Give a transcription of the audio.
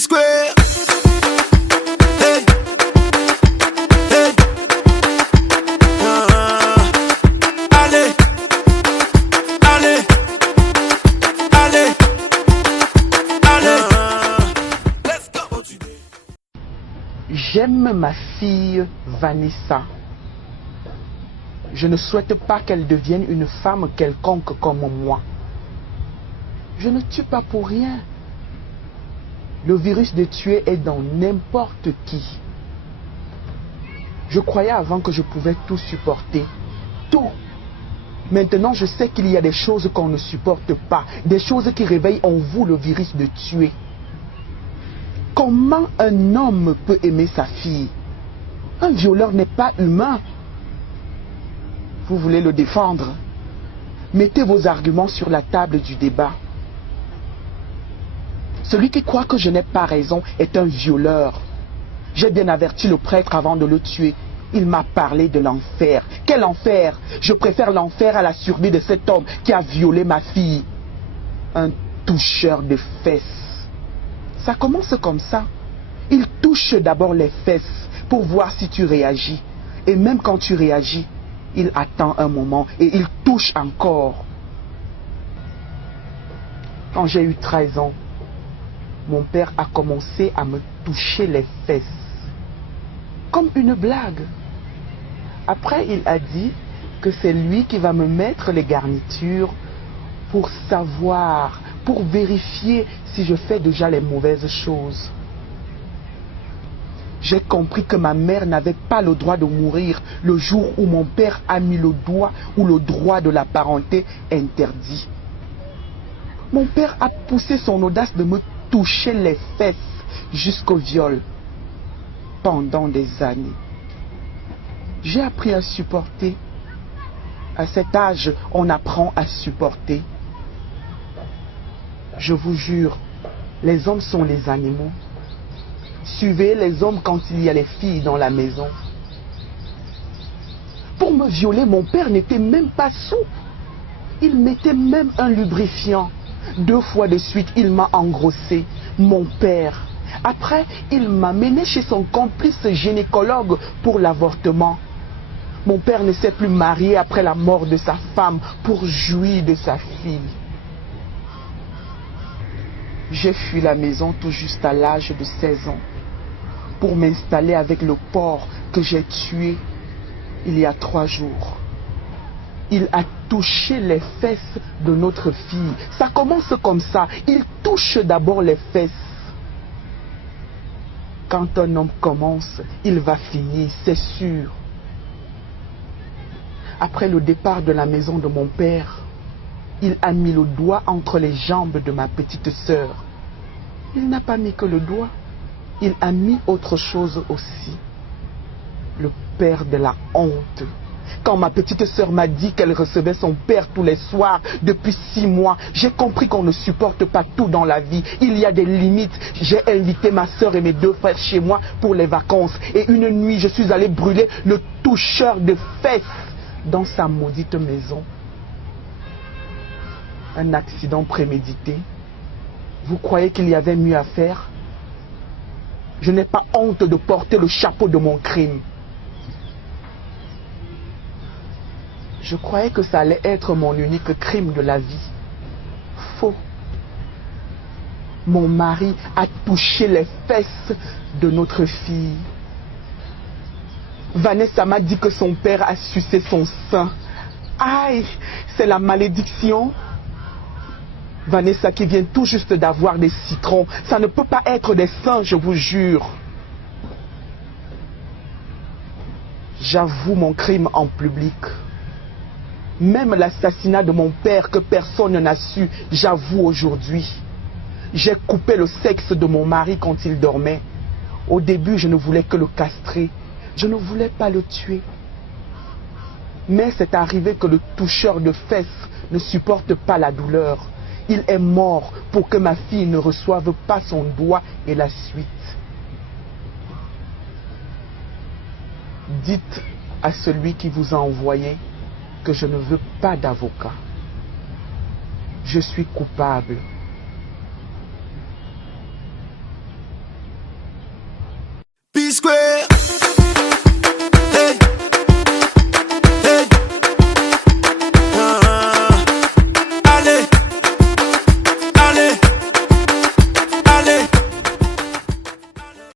Square. Hey, hey. Allez, allez, allez, allez. Let's go. J'aime ma fille Vanessa. Je ne souhaite pas qu'elle devienne une femme quelconque comme moi. Je ne tue pas pour rien. Le virus de tuer est dans n'importe qui. Je croyais avant que je pouvais tout supporter. Tout. Maintenant, je sais qu'il y a des choses qu'on ne supporte pas. Des choses qui réveillent en vous le virus de tuer. Comment un homme peut aimer sa fille? Un violeur n'est pas humain. Vous voulez le défendre? Mettez vos arguments sur la table du débat. Celui qui croit que je n'ai pas raison est un violeur. J'ai bien averti le prêtre avant de le tuer. Il m'a parlé de l'enfer. Quel enfer? Je préfère l'enfer à la survie de cet homme qui a violé ma fille. Un toucheur de fesses. Ça commence comme ça. Il touche d'abord les fesses pour voir si tu réagis. Et même quand tu réagis, il attend un moment et il touche encore. Quand j'ai eu 13 ans, mon père a commencé à me toucher les fesses. Comme une blague. Après, il a dit que c'est lui qui va me mettre les garnitures pour savoir, pour vérifier si je fais déjà les mauvaises choses. J'ai compris que ma mère n'avait pas le droit de mourir le jour où mon père a mis le doigt où le droit de la parenté interdit. Mon père a poussé son audace de me toucher les fesses jusqu'au viol pendant des années. J'ai appris à supporter. À cet âge, on apprend à supporter. Je vous jure, les hommes sont les animaux. Suivez les hommes quand il y a les filles dans la maison. Pour me violer, mon père n'était même pas sourd. Il mettait même un lubrifiant. 2 fois de suite, il m'a engrossé. Mon père. Après, il m'a mené chez son complice gynécologue pour l'avortement. Mon père ne s'est plus marié après la mort de sa femme pour jouir de sa fille. J'ai fui la maison tout juste à l'âge de 16 ans pour m'installer avec le porc que j'ai tué il y a 3 jours. Il a touché les fesses de notre fille. Ça commence comme ça. Il touche d'abord les fesses. Quand un homme commence, il va finir, c'est sûr. Après le départ de la maison de mon père, il a mis le doigt entre les jambes de ma petite sœur. Il n'a pas mis que le doigt. Il a mis autre chose aussi. Le père de la honte. Quand ma petite sœur m'a dit qu'elle recevait son père tous les soirs depuis 6 mois, j'ai compris qu'on ne supporte pas tout dans la vie. Il y a des limites. J'ai invité ma sœur et mes 2 frères chez moi pour les vacances. Et une nuit, je suis allé brûler le toucheur de fesses dans sa maudite maison. Un accident prémédité. Vous croyez qu'il y avait mieux à faire? Je n'ai pas honte de porter le chapeau de mon crime. Je croyais que ça allait être mon unique crime de la vie. Faux. Mon mari a touché les fesses de notre fille. Vanessa m'a dit que son père a sucé son sein. Aïe, c'est la malédiction. Vanessa qui vient tout juste d'avoir des citrons. Ça ne peut pas être des seins, je vous jure. J'avoue mon crime en public. Même l'assassinat de mon père que personne n'a su, j'avoue aujourd'hui. J'ai coupé le sexe de mon mari quand il dormait. Au début, je ne voulais que le castrer. Je ne voulais pas le tuer. Mais c'est arrivé que le toucheur de fesses ne supporte pas la douleur. Il est mort pour que ma fille ne reçoive pas son doigt et la suite. Dites à celui qui vous a envoyé que je ne veux pas d'avocat. Je suis coupable.